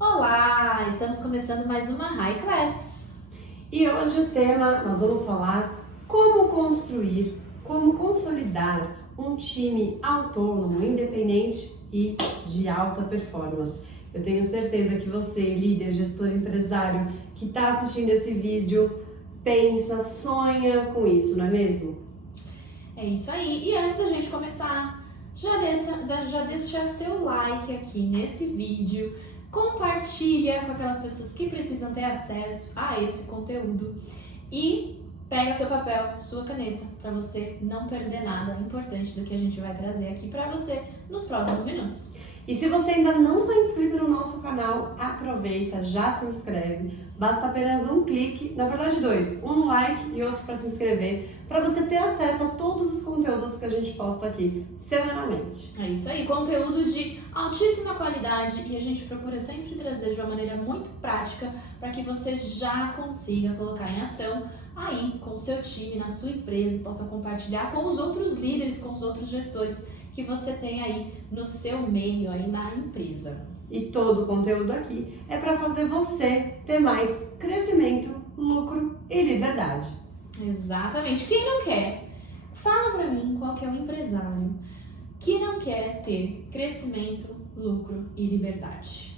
Olá, estamos começando mais uma High Class. E hoje o tema, nós vamos falar como construir, como consolidar um time autônomo, independente e de alta performance. Eu tenho certeza que você, líder, gestor, empresário, que está assistindo esse vídeo, pensa, sonha com isso, não é mesmo? É isso aí. E antes da gente começar, já deixa seu like aqui nesse vídeo, compartilha com aquelas pessoas que precisam ter acesso a esse conteúdo e pega seu papel, sua caneta, para você não perder nada importante do que a gente vai trazer aqui para você nos próximos minutos. E se você ainda não está inscrito no nosso canal, aproveita, já se inscreve. Basta apenas um clique, na verdade dois, um no like e outro para se inscrever, para você ter acesso a todos os conteúdos que a gente posta aqui semanalmente. É isso aí, conteúdo de altíssima qualidade e a gente procura sempre trazer de uma maneira muito prática para que você já consiga colocar em ação aí com o seu time, na sua empresa, e possa compartilhar com os outros líderes, com os outros gestores que você tem aí no seu meio, aí na empresa. E todo o conteúdo aqui é para fazer você ter mais crescimento, lucro e liberdade. Exatamente. Quem não quer? Fala para mim qual que é o empresário que não quer ter crescimento, lucro e liberdade.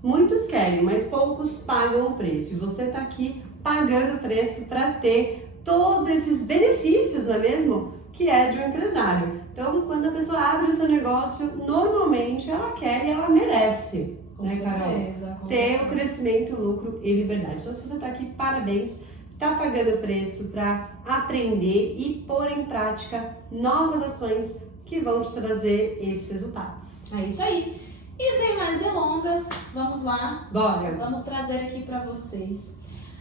Muitos querem, mas poucos pagam o preço. E você está aqui pagando o preço para ter todos esses benefícios, não é mesmo? Que é de um empresário. Então, quando a pessoa abre o seu negócio, normalmente ela quer e ela merece, Com né, Carol? certeza, com Ter certeza. o crescimento, lucro e liberdade. Então, se você está aqui, parabéns, está pagando o preço para aprender e pôr em prática novas ações que vão te trazer esses resultados. É isso aí. E sem mais delongas, vamos lá. Bora! Vamos trazer aqui para vocês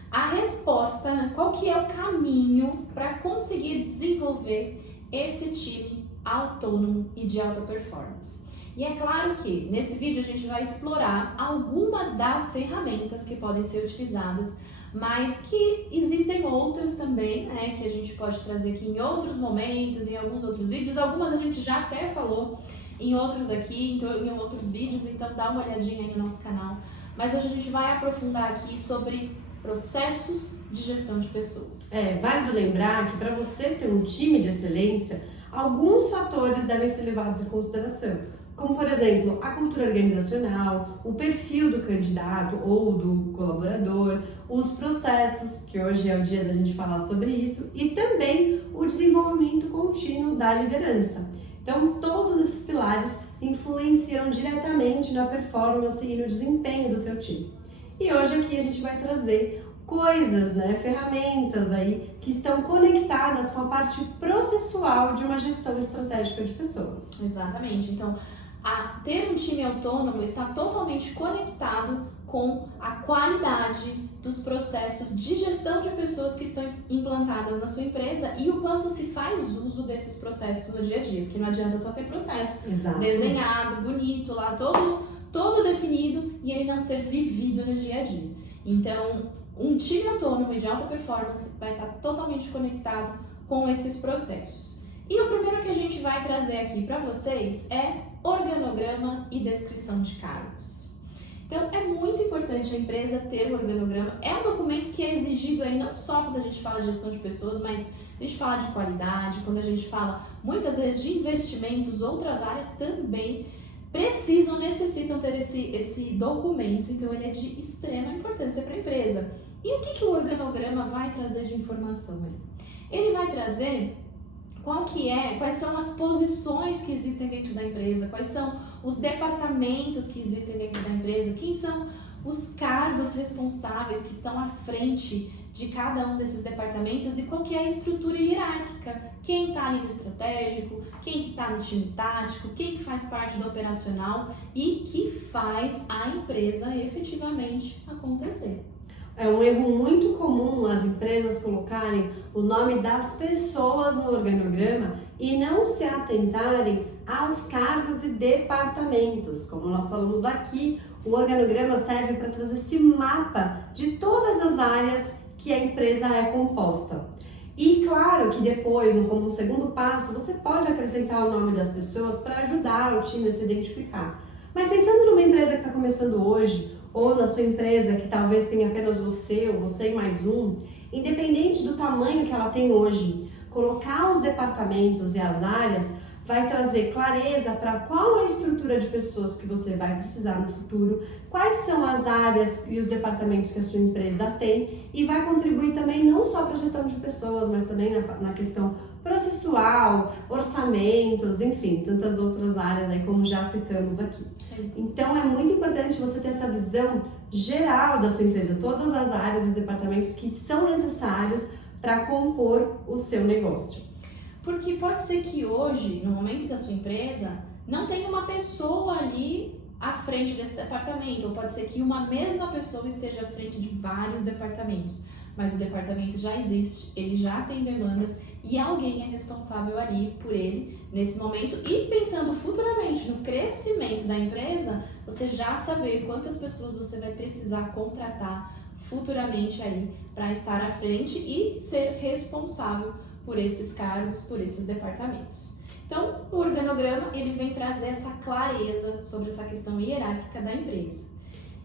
a resposta, qual que é o caminho para conseguir desenvolver esse time autônomo e de alta performance. E é claro que nesse vídeo a gente vai explorar algumas das ferramentas que podem ser utilizadas, mas que existem outras também, né, que a gente pode trazer aqui em outros momentos, em alguns outros vídeos. Algumas a gente já até falou em outros aqui, em outros vídeos, então dá uma olhadinha aí no nosso canal. Mas hoje a gente vai aprofundar aqui sobre processos de gestão de pessoas. É válido lembrar que para você ter um time de excelência, alguns fatores devem ser levados em consideração, como por exemplo, a cultura organizacional, o perfil do candidato ou do colaborador, os processos, que hoje é o dia da gente falar sobre isso, e também o desenvolvimento contínuo da liderança. Então, todos esses pilares influenciam diretamente na performance e no desempenho do seu time. E hoje aqui a gente vai trazer coisas, né, ferramentas aí que estão conectadas com a parte processual de uma gestão estratégica de pessoas. Exatamente. Então, ter um time autônomo está totalmente conectado com a qualidade dos processos de gestão de pessoas que estão implantadas na sua empresa e o quanto se faz uso desses processos no dia a dia, porque não adianta só ter processo desenhado, bonito, lá todo definido e ele não ser vivido no dia a dia. Então, um time autônomo e de alta performance vai estar totalmente conectado com esses processos. E o primeiro que a gente vai trazer aqui para vocês é organograma e descrição de cargos. Então, é muito importante a empresa ter um organograma. É um documento que é exigido aí não só quando a gente fala de gestão de pessoas, mas a gente fala de qualidade, quando a gente fala muitas vezes de investimentos, outras áreas também necessitam ter esse documento, então ele é de extrema importância para a empresa. E o que o organograma vai trazer de informação ali? Ele vai trazer quais são as posições que existem dentro da empresa, quais são os departamentos que existem dentro da empresa, quem são os cargos responsáveis que estão à frente de cada um desses departamentos e qual que é a estrutura hierárquica, quem está ali no estratégico, quem que está no time tático, quem que faz parte do operacional e que faz a empresa efetivamente acontecer. É um erro muito comum as empresas colocarem o nome das pessoas no organograma e não se atentarem aos cargos e departamentos. Como nós falamos aqui, o organograma serve para trazer esse mapa de todas as áreas que a empresa é composta. E claro que depois, como um segundo passo, você pode acrescentar o nome das pessoas para ajudar o time a se identificar. Mas pensando numa empresa que está começando hoje, ou na sua empresa que talvez tenha apenas você, ou você e mais um, independente do tamanho que ela tem hoje, colocar os departamentos e as áreas vai trazer clareza para qual é a estrutura de pessoas que você vai precisar no futuro, quais são as áreas e os departamentos que a sua empresa tem e vai contribuir também não só para a gestão de pessoas, mas também na questão processual, orçamentos, enfim, tantas outras áreas aí como já citamos aqui. Então é muito importante você ter essa visão geral da sua empresa, todas as áreas e departamentos que são necessários para compor o seu negócio. Porque pode ser que hoje, no momento da sua empresa, não tenha uma pessoa ali à frente desse departamento, ou pode ser que uma mesma pessoa esteja à frente de vários departamentos, mas o departamento já existe, ele já tem demandas e alguém é responsável ali por ele nesse momento. E pensando futuramente no crescimento da empresa, você já saber quantas pessoas você vai precisar contratar futuramente aí para estar à frente e ser responsável por esses cargos, por esses departamentos. Então, o organograma ele vem trazer essa clareza sobre essa questão hierárquica da empresa.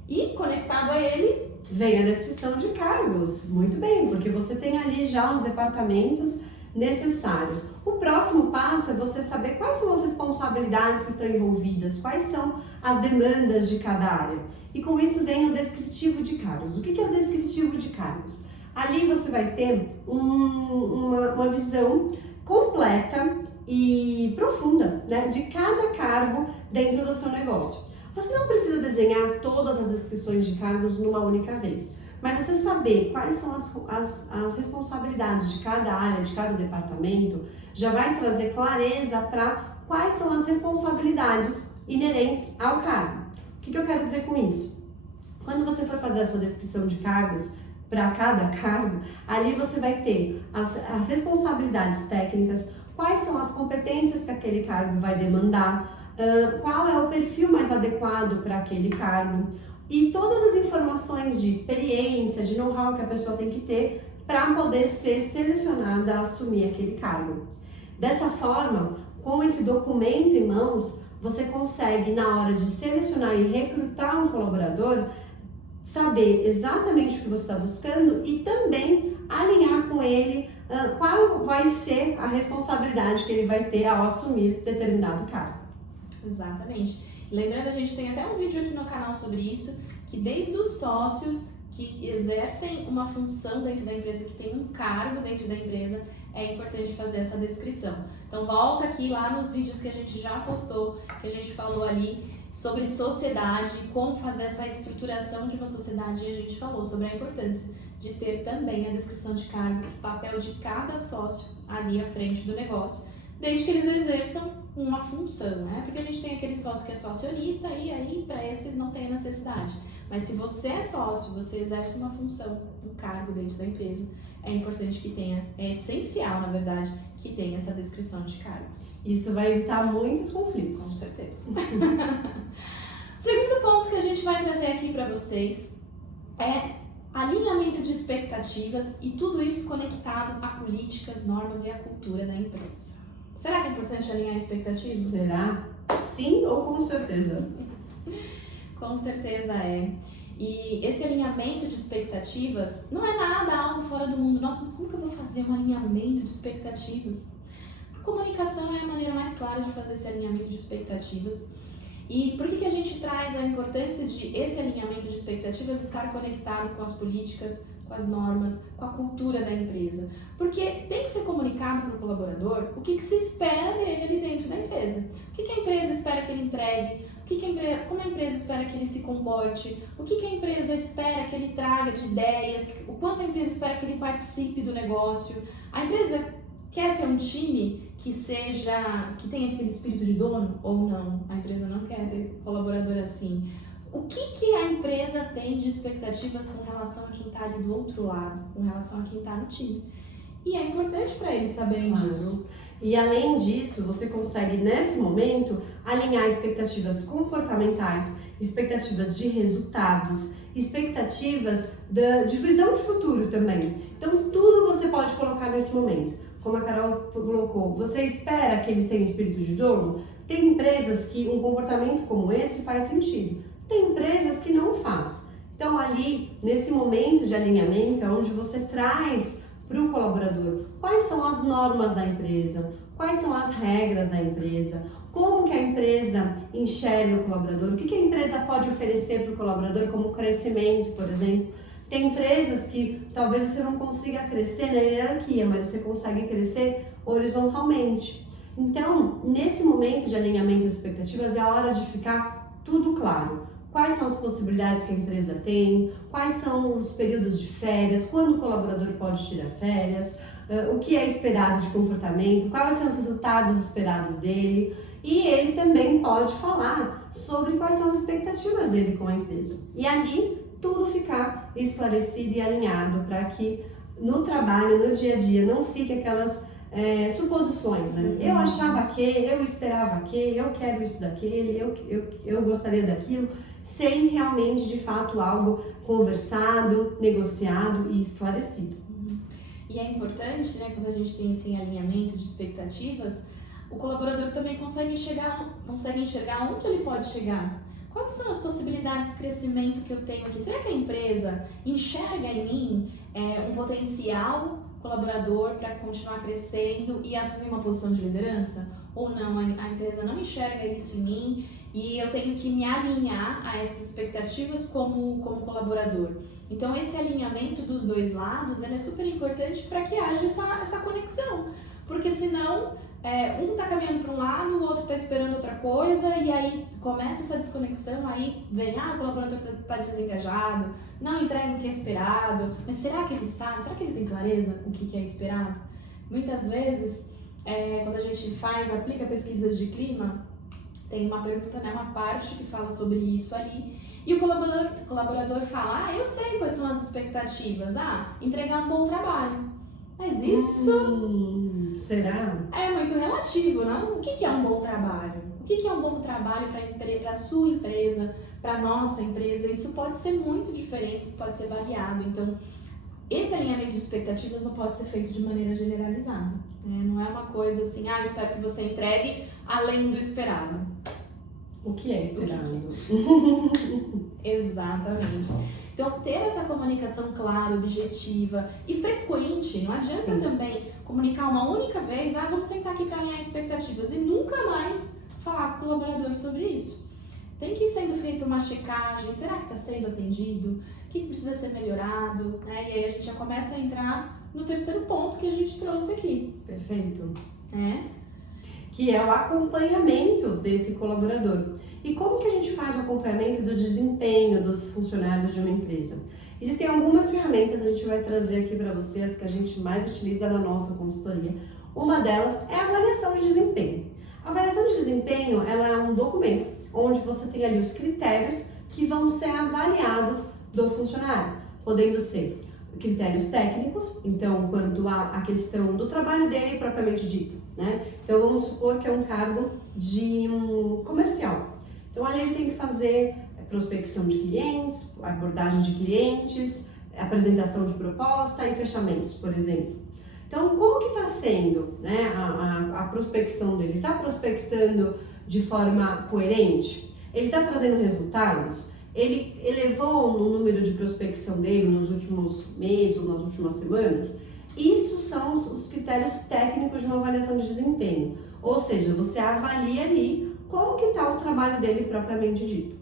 E conectado a ele vem a descrição de cargos. Muito bem, porque você tem ali já os departamentos necessários. O próximo passo é você saber quais são as responsabilidades que estão envolvidas, quais são as demandas de cada área. E com isso vem o descritivo de cargos. O que é o descritivo de cargos? Ali você vai ter uma visão completa e profunda, né, de cada cargo dentro do seu negócio. Você não precisa desenhar todas as descrições de cargos numa única vez, mas você saber quais são as responsabilidades de cada área, de cada departamento, já vai trazer clareza para quais são as responsabilidades inerentes ao cargo. O que eu quero dizer com isso? Quando você for fazer a sua descrição de cargos, para cada cargo, ali você vai ter as responsabilidades técnicas, quais são as competências que aquele cargo vai demandar, qual é o perfil mais adequado para aquele cargo e todas as informações de experiência, de know-how que a pessoa tem que ter para poder ser selecionada a assumir aquele cargo. Dessa forma, com esse documento em mãos, você consegue, na hora de selecionar e recrutar um colaborador, saber exatamente o que você está buscando e também alinhar com ele qual vai ser a responsabilidade que ele vai ter ao assumir determinado cargo. Exatamente. Lembrando, a gente tem até um vídeo aqui no canal sobre isso, que desde os sócios que exercem uma função dentro da empresa, que tem um cargo dentro da empresa, é importante fazer essa descrição. Então volta aqui lá nos vídeos que a gente já postou, que a gente falou ali sobre sociedade, como fazer essa estruturação de uma sociedade, e a gente falou sobre a importância de ter também a descrição de cargo, o papel de cada sócio ali à frente do negócio, desde que eles exerçam uma função, né? Porque a gente tem aquele sócio que é sócio acionista e aí para esses não tem a necessidade. Mas se você é sócio, você exerce uma função, um cargo dentro da empresa, é importante que tenha, é essencial, na verdade, que tenha essa descrição de cargos. Isso vai evitar muitos conflitos. Com certeza. Segundo ponto que a gente vai trazer aqui para vocês é alinhamento de expectativas e tudo isso conectado a políticas, normas e a cultura da empresa. Será que é importante alinhar expectativas? Será? Sim ou com certeza? Com certeza é. E esse alinhamento de expectativas não é nada algo fora do mundo. Nossa, mas como que eu vou fazer um alinhamento de expectativas? A comunicação é a maneira mais clara de fazer esse alinhamento de expectativas. E por que a gente traz a importância de esse alinhamento de expectativas estar conectado com as políticas, com as normas, com a cultura da empresa? Porque tem que ser comunicado para o colaborador o que se espera dele ali dentro da empresa. O que a empresa espera que ele entregue, como a empresa espera que ele se comporte, o que a empresa espera que ele traga de ideias, o quanto a empresa espera que ele participe do negócio. A empresa quer ter um time que tenha aquele espírito de dono ou não? A empresa não quer ter colaborador assim. O que a empresa tem de expectativas com relação a quem está ali do outro lado, com relação a quem está no time? E é importante para eles saberem disso. E além disso, você consegue, nesse momento, alinhar expectativas comportamentais, expectativas de resultados, expectativas de visão de futuro também. Então, tudo você pode colocar nesse momento. Como a Carol colocou, você espera que eles tenham espírito de dono? Tem empresas que um comportamento como esse faz sentido, tem empresas que não faz. Então ali, nesse momento de alinhamento, é onde você traz para o colaborador quais são as normas da empresa, quais são as regras da empresa, como que a empresa enxerga o colaborador, o que a empresa pode oferecer para o colaborador como crescimento, por exemplo. Tem empresas que talvez você não consiga crescer na hierarquia, mas você consegue crescer horizontalmente. Então, nesse momento de alinhamento de expectativas, é a hora de ficar tudo claro. Quais são as possibilidades que a empresa tem, quais são os períodos de férias, quando o colaborador pode tirar férias, o que é esperado de comportamento, quais são os resultados esperados dele. E ele também pode falar sobre quais são as expectativas dele com a empresa. E ali, tudo ficar esclarecido e alinhado para que no trabalho, no dia a dia, não fique aquelas suposições, né? Eu achava que, eu esperava que, eu quero isso daquele, eu gostaria daquilo, sem realmente, de fato, algo conversado, negociado e esclarecido. E é importante, né, quando a gente tem esse alinhamento de expectativas, o colaborador também consegue enxergar onde ele pode chegar. Quais são as possibilidades de crescimento que eu tenho aqui? Será que a empresa enxerga em mim um potencial colaborador para continuar crescendo e assumir uma posição de liderança? Ou não, a empresa não enxerga isso em mim e eu tenho que me alinhar a essas expectativas como colaborador. Então esse alinhamento dos dois lados ele é super importante para que haja essa conexão, porque senão um está caminhando para um lado, o outro está esperando outra coisa e aí começa essa desconexão, aí vem, o colaborador está desengajado, não entrega o que é esperado, mas será que ele sabe, será que ele tem clareza o que é esperado? Muitas vezes, quando a gente aplica pesquisas de clima, tem uma pergunta, né, uma parte que fala sobre isso ali, e o colaborador fala, eu sei quais são as expectativas, entregar um bom trabalho. Mas isso será? É muito relativo, não? O que é um bom trabalho? O que é um bom trabalho para a sua empresa, para a nossa empresa? Isso pode ser muito diferente, isso pode ser variado. Então, esse alinhamento de expectativas não pode ser feito de maneira generalizada. Né? Não é uma coisa assim, eu espero que você entregue além do esperado. O que é esperado? Exatamente. Então, ter essa comunicação clara, objetiva e frequente, não adianta também comunicar uma única vez, vamos sentar aqui para alinhar expectativas e nunca mais falar com o colaborador sobre isso. Tem que ir sendo feita uma checagem, será que está sendo atendido? O que precisa ser melhorado? Né? E aí a gente já começa a entrar no terceiro ponto que a gente trouxe aqui. Perfeito. Que é o acompanhamento desse colaborador. E como que a gente faz o acompanhamento do desempenho dos funcionários de uma empresa? Existem algumas ferramentas que a gente vai trazer aqui para vocês que a gente mais utiliza na nossa consultoria. Uma delas é a avaliação de desempenho. A avaliação de desempenho ela é um documento onde você tem ali os critérios que vão ser avaliados do funcionário, podendo ser critérios técnicos, então quanto à questão do trabalho dele propriamente dito, né? Então vamos supor que é um cargo de comercial. Então ali ele tem que fazer prospecção de clientes, abordagem de clientes, apresentação de proposta e fechamentos, por exemplo. Então como que está sendo, né, a prospecção dele? Está prospectando de forma coerente? Ele está trazendo resultados? Ele elevou o número de prospecção dele nos últimos meses ou nas últimas semanas? Isso são os critérios técnicos de uma avaliação de desempenho. Ou seja, você avalia ali como que está o trabalho dele propriamente dito.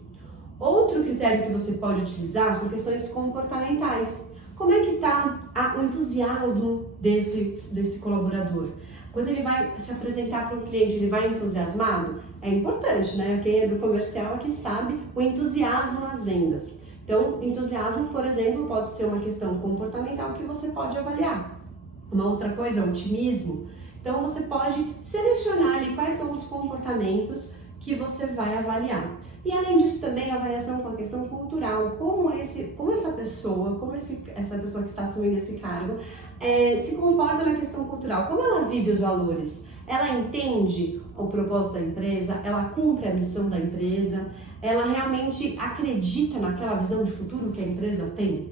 Outro critério que você pode utilizar são questões comportamentais. Como é que está o entusiasmo desse colaborador? Quando ele vai se apresentar para um cliente, ele vai entusiasmado? É importante, né? Quem é do comercial aqui sabe o entusiasmo nas vendas. Então, entusiasmo, por exemplo, pode ser uma questão comportamental que você pode avaliar. Uma outra coisa, otimismo. Então, você pode selecionar ali quais são os comportamentos que você vai avaliar. E além disso também a avaliação com a questão cultural, como essa pessoa que está assumindo esse cargo se comporta na questão cultural, como ela vive os valores, ela entende o propósito da empresa, ela cumpre a missão da empresa, ela realmente acredita naquela visão de futuro que a empresa tem.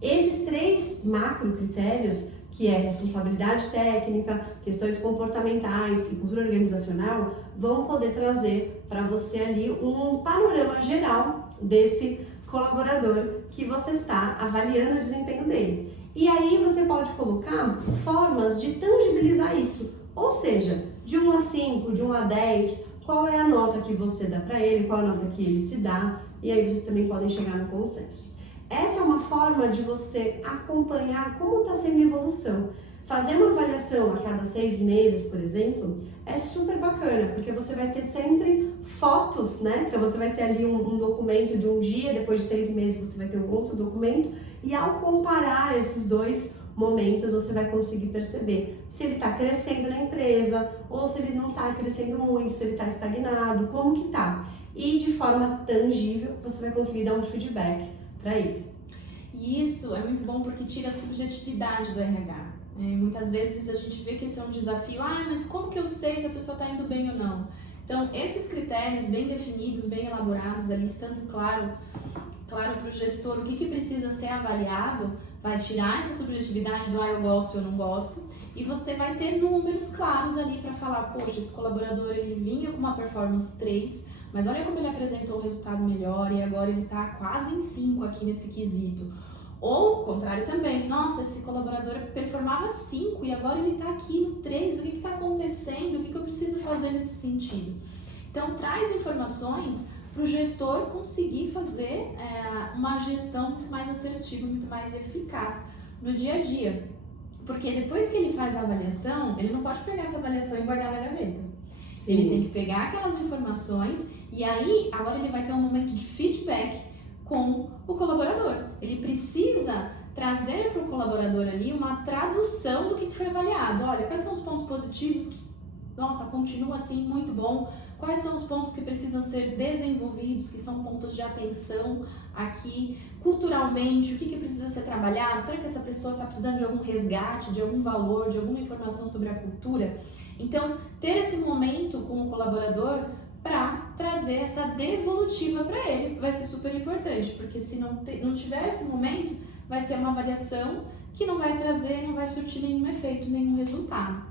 Esses 3 macro critérios que é responsabilidade técnica, questões comportamentais e cultura organizacional, vão poder trazer para você ali um panorama geral desse colaborador que você está avaliando o desempenho dele. E aí você pode colocar formas de tangibilizar isso, ou seja, de 1 a 5, de 1 a 10, qual é a nota que você dá para ele, qual é a nota que ele se dá, e aí vocês também podem chegar no consenso. Essa é uma forma de você acompanhar como está sendo a evolução. Fazer uma avaliação a cada 6 meses, por exemplo, é super bacana, porque você vai ter sempre fotos, né? Então você vai ter ali um documento de um dia, depois de 6 meses você vai ter um outro documento, e ao comparar esses dois momentos você vai conseguir perceber se ele está crescendo na empresa, ou se ele não está crescendo muito, se ele está estagnado, como que tá. E de forma tangível você vai conseguir dar um feedback para ele. E isso é muito bom porque tira a subjetividade do RH. Muitas vezes a gente vê que esse é um desafio, mas como que eu sei se a pessoa está indo bem ou não? Então, esses critérios bem definidos, bem elaborados, ali estando claro para o gestor o que precisa ser avaliado, vai tirar essa subjetividade do eu gosto, eu não gosto, e você vai ter números claros ali para falar, poxa, esse colaborador ele vinha com uma performance 3, mas olha como ele apresentou um resultado melhor e agora ele está quase em 5 aqui nesse quesito. Ou, o contrário também, nossa, esse colaborador performava 5 e agora ele está aqui no 3, o que está acontecendo, o que eu preciso fazer nesse sentido? Então, traz informações para o gestor conseguir fazer uma gestão muito mais assertiva, muito mais eficaz no dia a dia. Porque depois que ele faz a avaliação, ele não pode pegar essa avaliação e guardar na gaveta. Sim. Ele tem que pegar aquelas informações e aí, agora ele vai ter um momento de feedback com o colaborador. Ele precisa trazer para o colaborador ali uma tradução do que foi avaliado. Olha, quais são os pontos positivos? Nossa, continua assim, muito bom. Quais são os pontos que precisam ser desenvolvidos, que são pontos de atenção aqui? Culturalmente, o que precisa ser trabalhado? Será que essa pessoa está precisando de algum resgate, de algum valor, de alguma informação sobre a cultura? Então, ter esse momento com o colaborador para trazer essa devolutiva para ele vai ser super importante, porque se não tiver esse momento, vai ser uma avaliação que não vai trazer, não vai surtir nenhum efeito, nenhum resultado.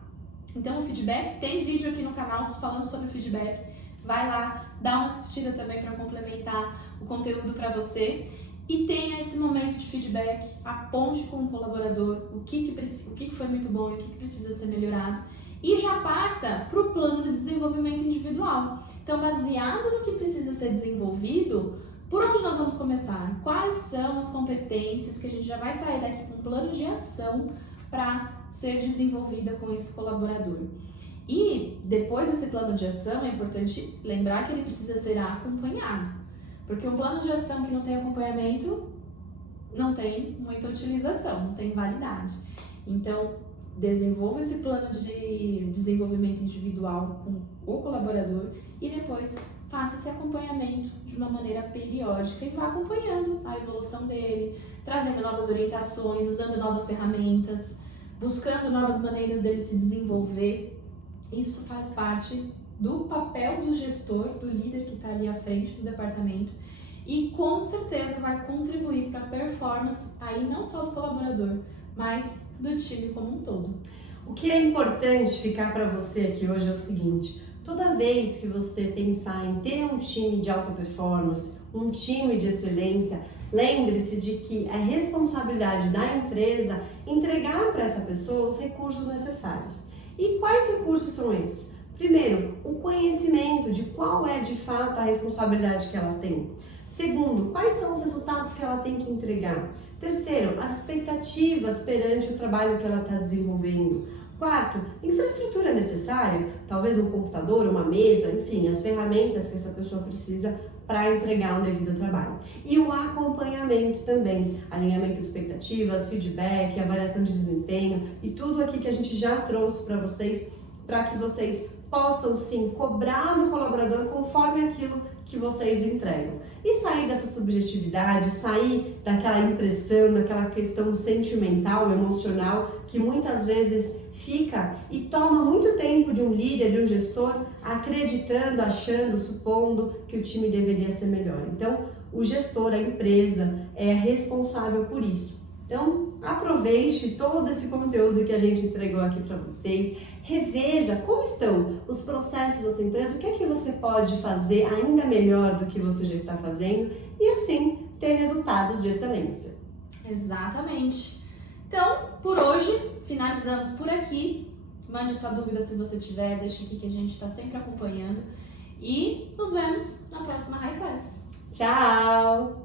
Então o feedback, tem vídeo aqui no canal falando sobre o feedback, vai lá, dá uma assistida também para complementar o conteúdo para você e tenha esse momento de feedback, aponte com o colaborador o que foi muito bom e o que precisa ser melhorado. E já parta para o plano de desenvolvimento individual. Então, baseado no que precisa ser desenvolvido, por onde nós vamos começar? Quais são as competências que a gente já vai sair daqui com um plano de ação para ser desenvolvida com esse colaborador? E depois desse plano de ação, é importante lembrar que ele precisa ser acompanhado. Porque um plano de ação que não tem acompanhamento não tem muita utilização, não tem validade. Então, desenvolva esse plano de desenvolvimento individual com o colaborador e depois faça esse acompanhamento de uma maneira periódica e vá acompanhando a evolução dele, trazendo novas orientações, usando novas ferramentas, buscando novas maneiras dele se desenvolver. Isso faz parte do papel do gestor, do líder que está ali à frente do departamento e com certeza vai contribuir para a performance aí não só do colaborador, mas do time como um todo. O que é importante ficar para você aqui hoje é o seguinte: toda vez que você pensar em ter um time de alta performance, um time de excelência, lembre-se de que é responsabilidade da empresa entregar para essa pessoa os recursos necessários. E quais recursos são esses? Primeiro, o conhecimento de qual é de fato a responsabilidade que ela tem. Segundo, quais são os resultados que ela tem que entregar. Terceiro, as expectativas perante o trabalho que ela está desenvolvendo. Quarto, infraestrutura necessária, talvez um computador, uma mesa, enfim, as ferramentas que essa pessoa precisa para entregar um devido trabalho. E o acompanhamento também, alinhamento de expectativas, feedback, avaliação de desempenho e tudo aqui que a gente já trouxe para vocês, para que vocês possam sim cobrar do colaborador conforme aquilo que vocês entregam. E sair dessa subjetividade, sair daquela impressão, daquela questão sentimental, emocional, que muitas vezes fica e toma muito tempo de um líder, de um gestor, acreditando, achando, supondo que o time deveria ser melhor. Então, o gestor, a empresa, é responsável por isso. Então, aproveite todo esse conteúdo que a gente entregou aqui para vocês, reveja como estão os processos da sua empresa, o que é que você pode fazer ainda melhor do que você já está fazendo e assim ter resultados de excelência. Exatamente. Então, por hoje, finalizamos por aqui. Mande sua dúvida se você tiver, deixa aqui que a gente está sempre acompanhando. E nos vemos na próxima High Class. Tchau!